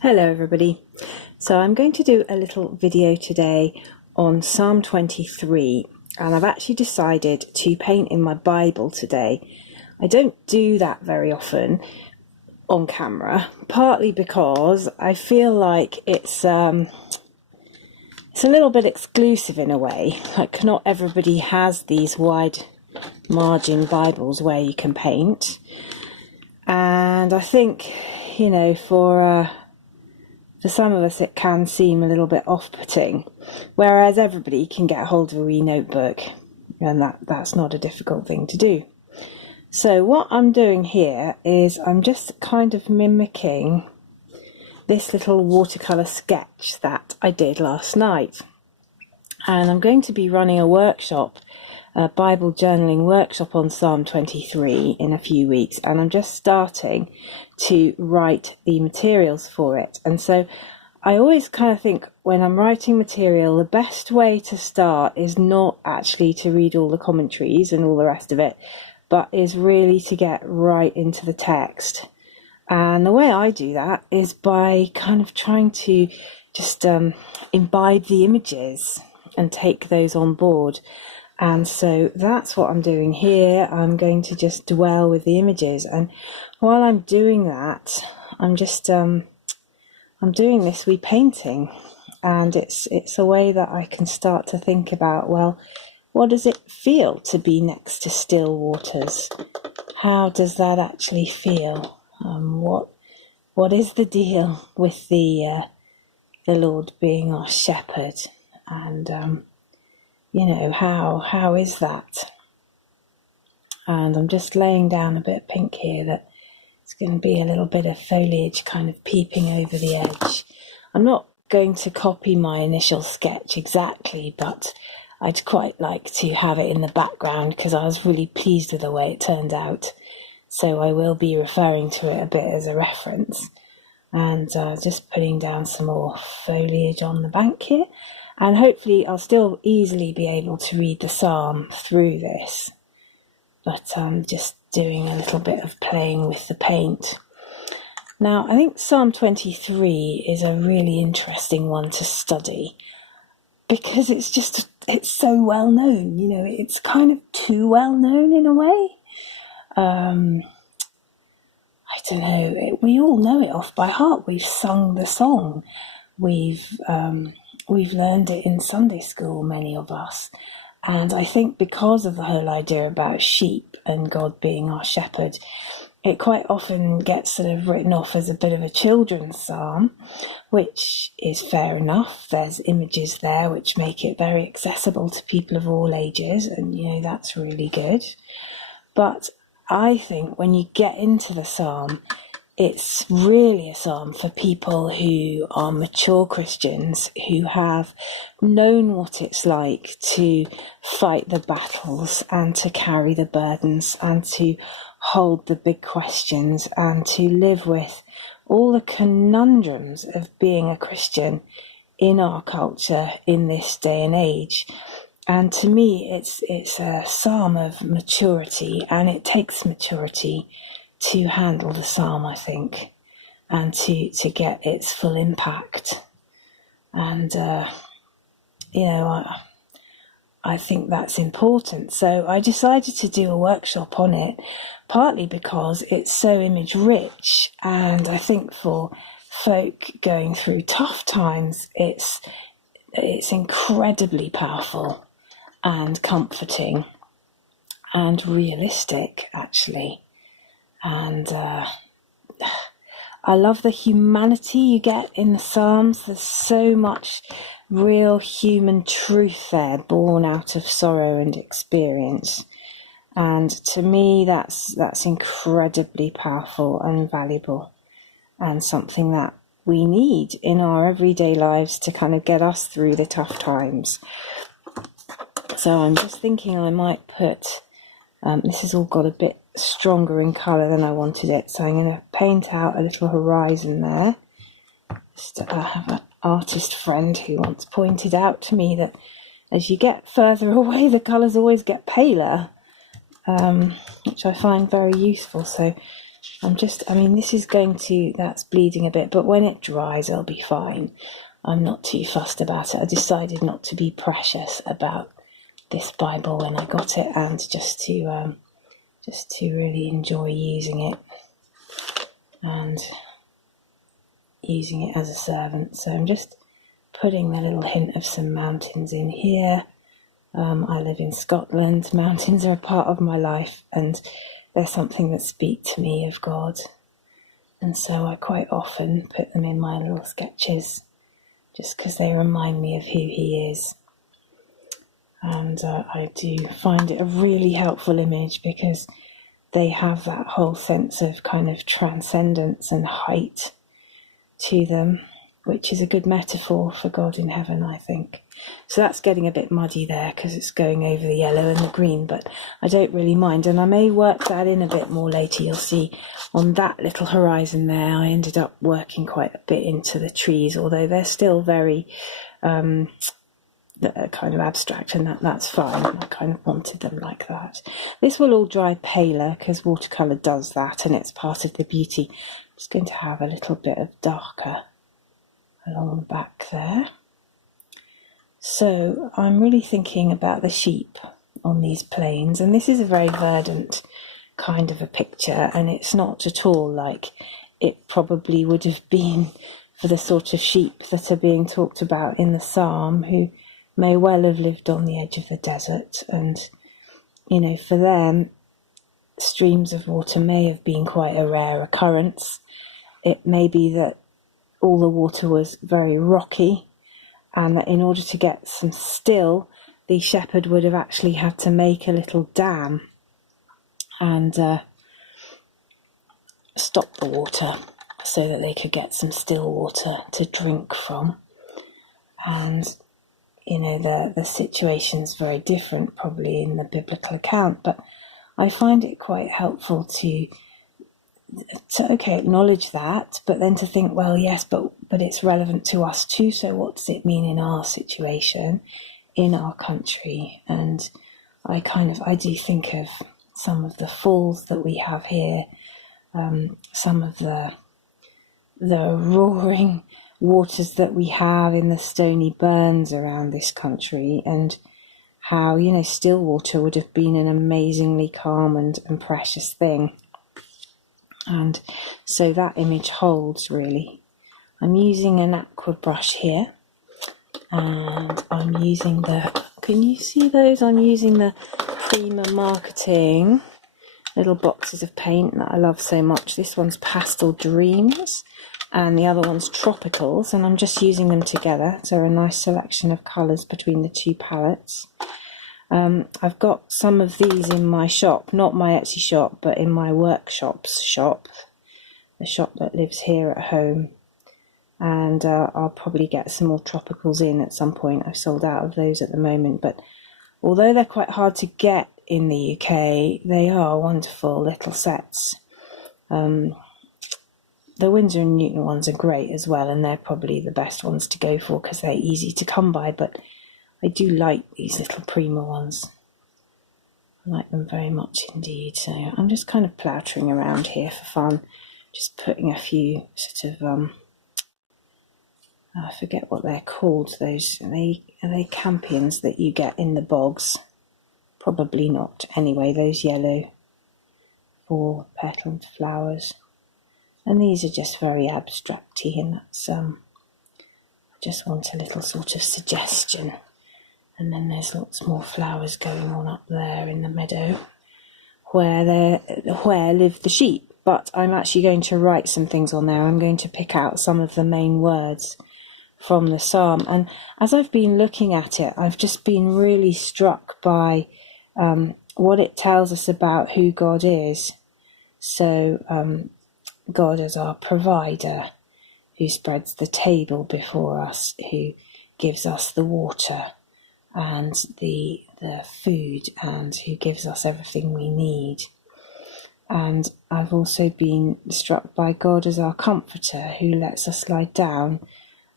Hello everybody. So I'm going to do a little video today on Psalm 23, and I've actually decided to paint in my Bible today. I don't do that very often on camera, partly because I feel like it's a little bit exclusive in a way. Like, not everybody has these wide margin Bibles where you can paint, and I think, you know, for some of us it can seem a little bit off-putting, whereas everybody can get hold of a wee notebook, and that's not a difficult thing to do. So what I'm doing here is I'm just kind of mimicking this little watercolour sketch that I did last night, and I'm going to be running a workshop, a Bible journaling workshop on Psalm 23 in a few weeks, and I'm just starting to write the materials for it. And so I always kind of think, when I'm writing material, the best way to start is not actually to read all the commentaries and all the rest of it, but is really to get right into the text. And the way I do that is by kind of trying to just imbibe the images and take those on board. And so that's what I'm doing here. I'm going to just dwell with the images, and while I'm doing that, I'm just I'm doing this wee painting, and it's a way that I can start to think about, well, what does it feel to be next to still waters? How does that actually feel? What is the deal with the Lord being our shepherd? And you know, how is that? And I'm just laying down a bit of pink here, that it's going to be a little bit of foliage kind of peeping over the edge. I'm not going to copy my initial sketch exactly, but I'd quite like to have it in the background because I was really pleased with the way it turned out. So I will be referring to it a bit as a reference, and just putting down some more foliage on the bank here. And hopefully I'll still easily be able to read the psalm through this, but I'm just doing a little bit of playing with the paint. Now, I think Psalm 23 is a really interesting one to study, because it's so well known. You know, it's kind of too well known in a way. I don't know, we all know it off by heart. We've sung the song. We've learned it in Sunday school, many of us. And I think because of the whole idea about sheep and God being our shepherd, it quite often gets sort of written off as a bit of a children's psalm, which is fair enough. There's images there which make it very accessible to people of all ages, and, you know, that's really good. But I think when you get into the psalm, it's really a psalm for people who are mature Christians, who have known what it's like to fight the battles and to carry the burdens and to hold the big questions and to live with all the conundrums of being a Christian in our culture in this day and age. And to me, it's a psalm of maturity, and it takes maturity to handle the psalm, I think, and to get its full impact. And you know, I think that's important. So I decided to do a workshop on it, partly because it's so image rich, and I think for folk going through tough times, it's incredibly powerful and comforting and realistic, actually. And I love the humanity you get in the Psalms. There's so much real human truth there, born out of sorrow and experience. And to me, that's incredibly powerful and valuable, and something that we need in our everyday lives to kind of get us through the tough times. So I'm just thinking I might put, this has all got a bit stronger in colour than I wanted it, so I'm going to paint out a little horizon there. I have an artist friend who once pointed out to me that as you get further away, the colours always get paler, which I find very useful. So I mean, this is that's bleeding a bit, but when it dries, it'll be fine. I'm not too fussed about it. I decided not to be precious about this Bible when I got it, and just to really enjoy using it and using it as a servant. So I'm just putting a little hint of some mountains in here. I live in Scotland. Mountains are a part of my life, and they're something that speak to me of God. And so I quite often put them in my little sketches, just because they remind me of who He is. And I do find it a really helpful image, because they have that whole sense of kind of transcendence and height to them, which is a good metaphor for God in heaven, I think. So that's getting a bit muddy there because it's going over the yellow and the green, but I don't really mind. And I may work that in a bit more later. You'll see on that little horizon there, I ended up working quite a bit into the trees, although they're still very kind of abstract, and that's fine. I kind of wanted them like that. This will all dry paler because watercolour does that, and it's part of the beauty. I'm just going to have a little bit of darker along the back there. So I'm really thinking about the sheep on these plains, and this is a very verdant kind of a picture, and it's not at all like it probably would have been for the sort of sheep that are being talked about in the psalm, who may well have lived on the edge of the desert, and for them streams of water may have been quite a rare occurrence. It may be that all the water was very rocky, and that in order to get some still, the shepherd would have actually had to make a little dam and stop the water so that they could get some still water to drink from. And the situation's very different probably in the biblical account, but I find it quite helpful to acknowledge that, but then to think, well, yes, but it's relevant to us too. So what does it mean in our situation, in our country? And I do think of some of the falls that we have here, some of the roaring waters that we have in the stony burns around this country, and how still water would have been an amazingly calm and precious thing. And so that image holds, really. I'm using an aqua brush here, and I'm using can you see those? I'm using the Prima Marketing little boxes of paint that I love so much. This one's Pastel Dreams, and the other one's Tropicals, and I'm just using them together. So a nice selection of colours between the two palettes. I've got some of these in my shop, not my Etsy shop, but in my workshop's shop, the shop that lives here at home. And I'll probably get some more tropicals in at some point. I've sold out of those at the moment, but although they're quite hard to get in the UK, they are wonderful little sets. The Winsor & Newton ones are great as well, and they're probably the best ones to go for because they're easy to come by, but I do like these little Prima ones. I like them very much indeed. So I'm just kind of ploutering around here for fun, just putting a few sort of I forget what they're called. Those are they campions that you get in the bogs? Probably not. Anyway, those yellow 4-petaled flowers, and these are just very abstracty, and that's I just want a little sort of suggestion. And then there's lots more flowers going on up there in the meadow where live the sheep. But I'm actually going to write some things on there. I'm going to pick out some of the main words from the psalm. And as I've been looking at it, I've just been really struck by what it tells us about who God is. So God as our provider, who spreads the table before us, who gives us the water and the food, and who gives us everything we need. And I've also been struck by God as our comforter, who lets us lie down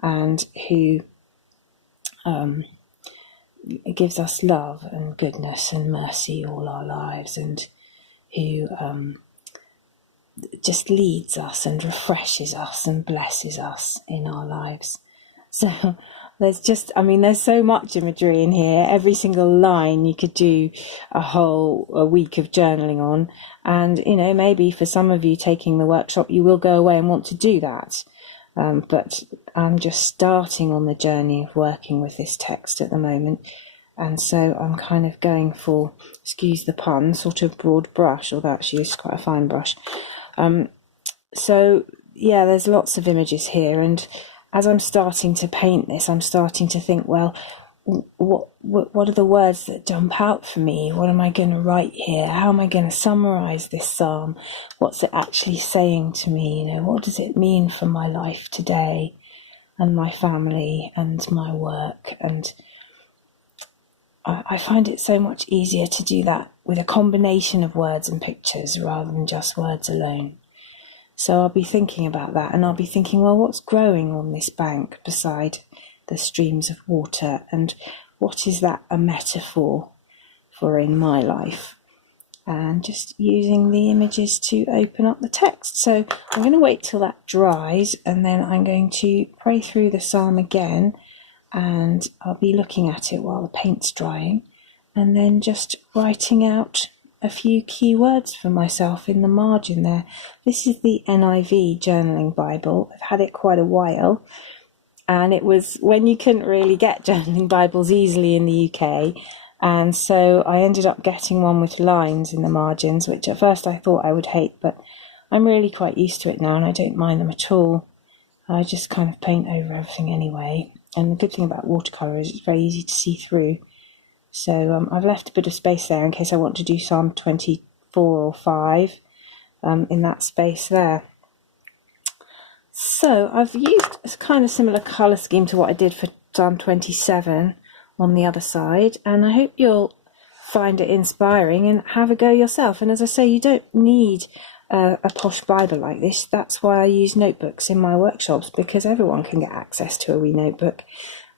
and who gives us love and goodness and mercy all our lives, and who just leads us and refreshes us and blesses us in our lives. So there's so much imagery in here. Every single line you could do a week of journaling on. And, maybe for some of you taking the workshop, you will go away and want to do that. But I'm just starting on the journey of working with this text at the moment. And so I'm kind of going for, excuse the pun, sort of broad brush, although actually it's quite a fine brush. So yeah, there's lots of images here. And as I'm starting to paint this, I'm starting to think, well, what are the words that jump out for me? What am I going to write here? How am I going to summarize this psalm? What's it actually saying to me? What does it mean for my life today and my family and my work? And I find it so much easier to do that with a combination of words and pictures rather than just words alone. So I'll be thinking about that, and I'll be thinking, well, what's growing on this bank beside the streams of water, and what is that a metaphor for in my life? And just using the images to open up the text. So I'm going to wait till that dries, and then I'm going to pray through the psalm again, and I'll be looking at it while the paint's drying, and then just writing out a few key words for myself in the margin there. This is the NIV journaling Bible. I've had it quite a while, and it was when you couldn't really get journaling Bibles easily in the UK, and so I ended up getting one with lines in the margins, which at first I thought I would hate, but I'm really quite used to it now, and I don't mind them at all. I just kind of paint over everything anyway. And the good thing about watercolour is it's very easy to see through. So I've left a bit of space there in case I want to do Psalm 24 or 5 in that space there. So I've used a kind of similar colour scheme to what I did for Psalm 27 on the other side. And I hope you'll find it inspiring and have a go yourself. And as I say, you don't need a posh Bible like this. That's why I use notebooks in my workshops, because everyone can get access to a wee notebook,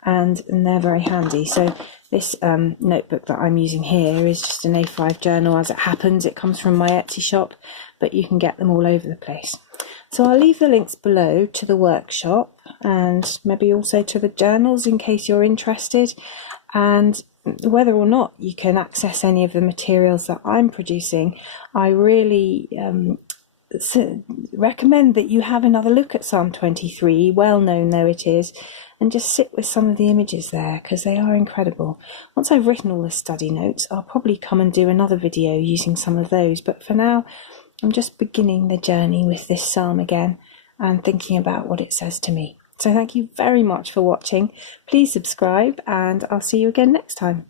and they're very handy. So this notebook that I'm using here is just an A5 journal. As it happens, it comes from my Etsy shop, but you can get them all over the place. So I'll leave the links below to the workshop and maybe also to the journals in case you're interested. And whether or not you can access any of the materials that I'm producing, I really recommend that you have another look at Psalm 23, well known though it is, and just sit with some of the images there, because they are incredible. Once I've written all the study notes, I'll probably come and do another video using some of those, but for now I'm just beginning the journey with this psalm again and thinking about what it says to me. So thank you very much for watching. Please subscribe, and I'll see you again next time.